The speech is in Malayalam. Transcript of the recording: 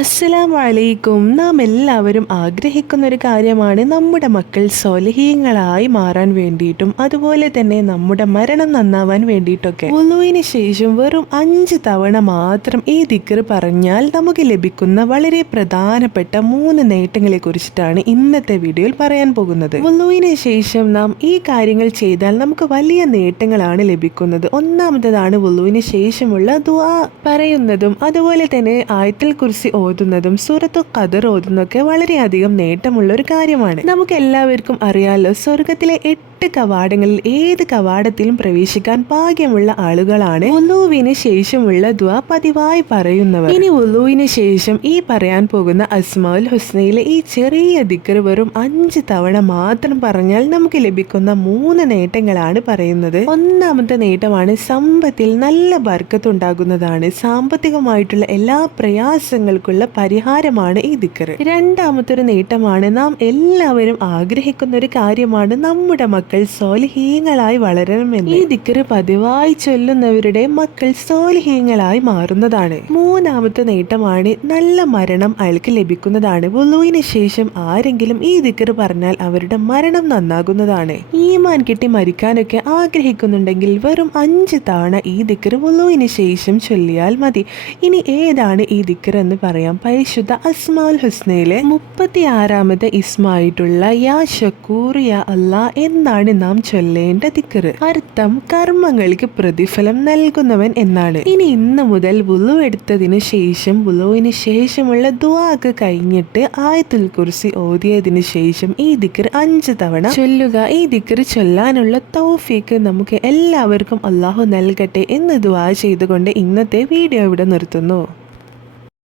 അസ്സലാമു അലൈക്കും നാം എല്ലാവരും ആഗ്രഹിക്കുന്ന ഒരു കാര്യമാണ് നമ്മുടെ മക്കൾ സ്വലഹീയങ്ങളായി മാറാൻ വേണ്ടിയിട്ടും അതുപോലെ തന്നെ നമ്മുടെ മരണം നന്നാവാൻ വേണ്ടിയിട്ടൊക്കെ. ഉളുവിന് ശേഷം വെറും അഞ്ച് തവണ മാത്രം ഈ ദിക്കർ പറഞ്ഞാൽ നമുക്ക് ലഭിക്കുന്ന വളരെ പ്രധാനപ്പെട്ട മൂന്ന് നേട്ടങ്ങളെ കുറിച്ചിട്ടാണ് ഇന്നത്തെ വീഡിയോയിൽ പറയാൻ പോകുന്നത്. ഉളുവിന് ശേഷം നാം ഈ കാര്യങ്ങൾ ചെയ്താൽ നമുക്ക് വലിയ നേട്ടങ്ങളാണ് ലഭിക്കുന്നത്. ഒന്നാമത്തതാണ് ഉളുവിന് ശേഷമുള്ള ദുആ പറയുന്നതും അതുപോലെ തന്നെ ആയത്തിൽ കുറിച്ച് ഓതുന്നതും സൂറത്തു ഖദർ ഓതുന്നതൊക്കെ വളരെയധികം നേട്ടമുള്ള ഒരു കാര്യമാണ്. നമുക്ക് എല്ലാവർക്കും അറിയാലോ സ്വർഗത്തിലെ എട്ട് കവാടങ്ങളിൽ ഏത് കവാടത്തിലും പ്രവേശിക്കാൻ ഭാഗ്യമുള്ള ആളുകളാണ് ഉലുവിന് ശേഷമുള്ള ദ്വ പതിവായി പറയുന്നവർ. ഇനി ഉലുവിന് ശേഷം ഈ പറയാൻ പോകുന്ന അസ്മാഉൽ ഹുസ്നയിലെ ഈ ചെറിയ ദിക്കർ വെറും അഞ്ച് തവണ മാത്രം പറഞ്ഞാൽ നമുക്ക് ലഭിക്കുന്ന മൂന്ന് നേട്ടങ്ങളാണ് പറയുന്നത്. ഒന്നാമത്തെ നേട്ടമാണ് സമ്പത്തിൽ നല്ല ബർക്കത്തുണ്ടാകുന്നതാണ്. സാമ്പത്തികമായിട്ടുള്ള എല്ലാ പ്രയാസങ്ങൾക്കുള്ള പരിഹാരമാണ് ഈ ദിക്കർ രണ്ടാമത്തെ ഒരു നേട്ടമാണ് നാം എല്ലാവരും ആഗ്രഹിക്കുന്ന ഒരു കാര്യമാണ് നമ്മുടെ മക്കൾ സോലിഹീങ്ങളായി വളരണമെന്ന് ഈ ദിക്കറ് പതിവായി ചൊല്ലുന്നവരുടെ മക്കൾ സോലിഹീങ്ങളായി മാറുന്നതാണ്. മൂന്നാമത്തെ നേട്ടമാണ് നല്ല മരണം അയാൾക്ക് ലഭിക്കുന്നതാണ്. വുളുവിന് ശേഷം ആരെങ്കിലും ഈ ദിക്കറ് പറഞ്ഞാൽ അവരുടെ മരണം നന്നാകുന്നതാണ്. ഈമാൻ കിട്ടി മരിക്കാനൊക്കെ ആഗ്രഹിക്കുന്നുണ്ടെങ്കിൽ വെറും അഞ്ച് തവണ ഈ ദിക്കറ് വുളുവിന് ശേഷം ചൊല്ലിയാൽ മതി. ഇനി ഏതാണ് ഈ ദിക്കർ എന്ന് പറയാം. പരിശുദ്ധ അസ്മാൽ ഹുസ്നയിലെ മുപ്പത്തി ആറാമത്തെ ഇസ്മായിട്ടുള്ള യാ ഷക്കൂർ യാ അല്ലാ എന്നാണ് നാം ചൊല്ലേണ്ട ദിക്കർ അർത്ഥം കർമ്മങ്ങൾക്ക് പ്രതിഫലം നൽകുന്നവൻ എന്നാണ്. ഇനി ഇന്ന് മുതൽ വുളു എടുത്തതിനു ശേഷം വുളുവിന് ശേഷമുള്ള ദുവാക്ക് കഴിഞ്ഞിട്ട് ആയത്തുൽ കുർസി ഓതിയതിനു ശേഷം ഈ ദിക്കർ അഞ്ച് തവണ ചൊല്ലുക. ഈ ദിക്കർ ചൊല്ലാനുള്ള തൗഫീക്ക് നമുക്ക് എല്ലാവർക്കും അള്ളാഹു നൽകട്ടെ എന്ന് ദുവാ ചെയ്തുകൊണ്ട് ഇന്നത്തെ വീഡിയോ ഇവിടെ നിർത്തുന്നു.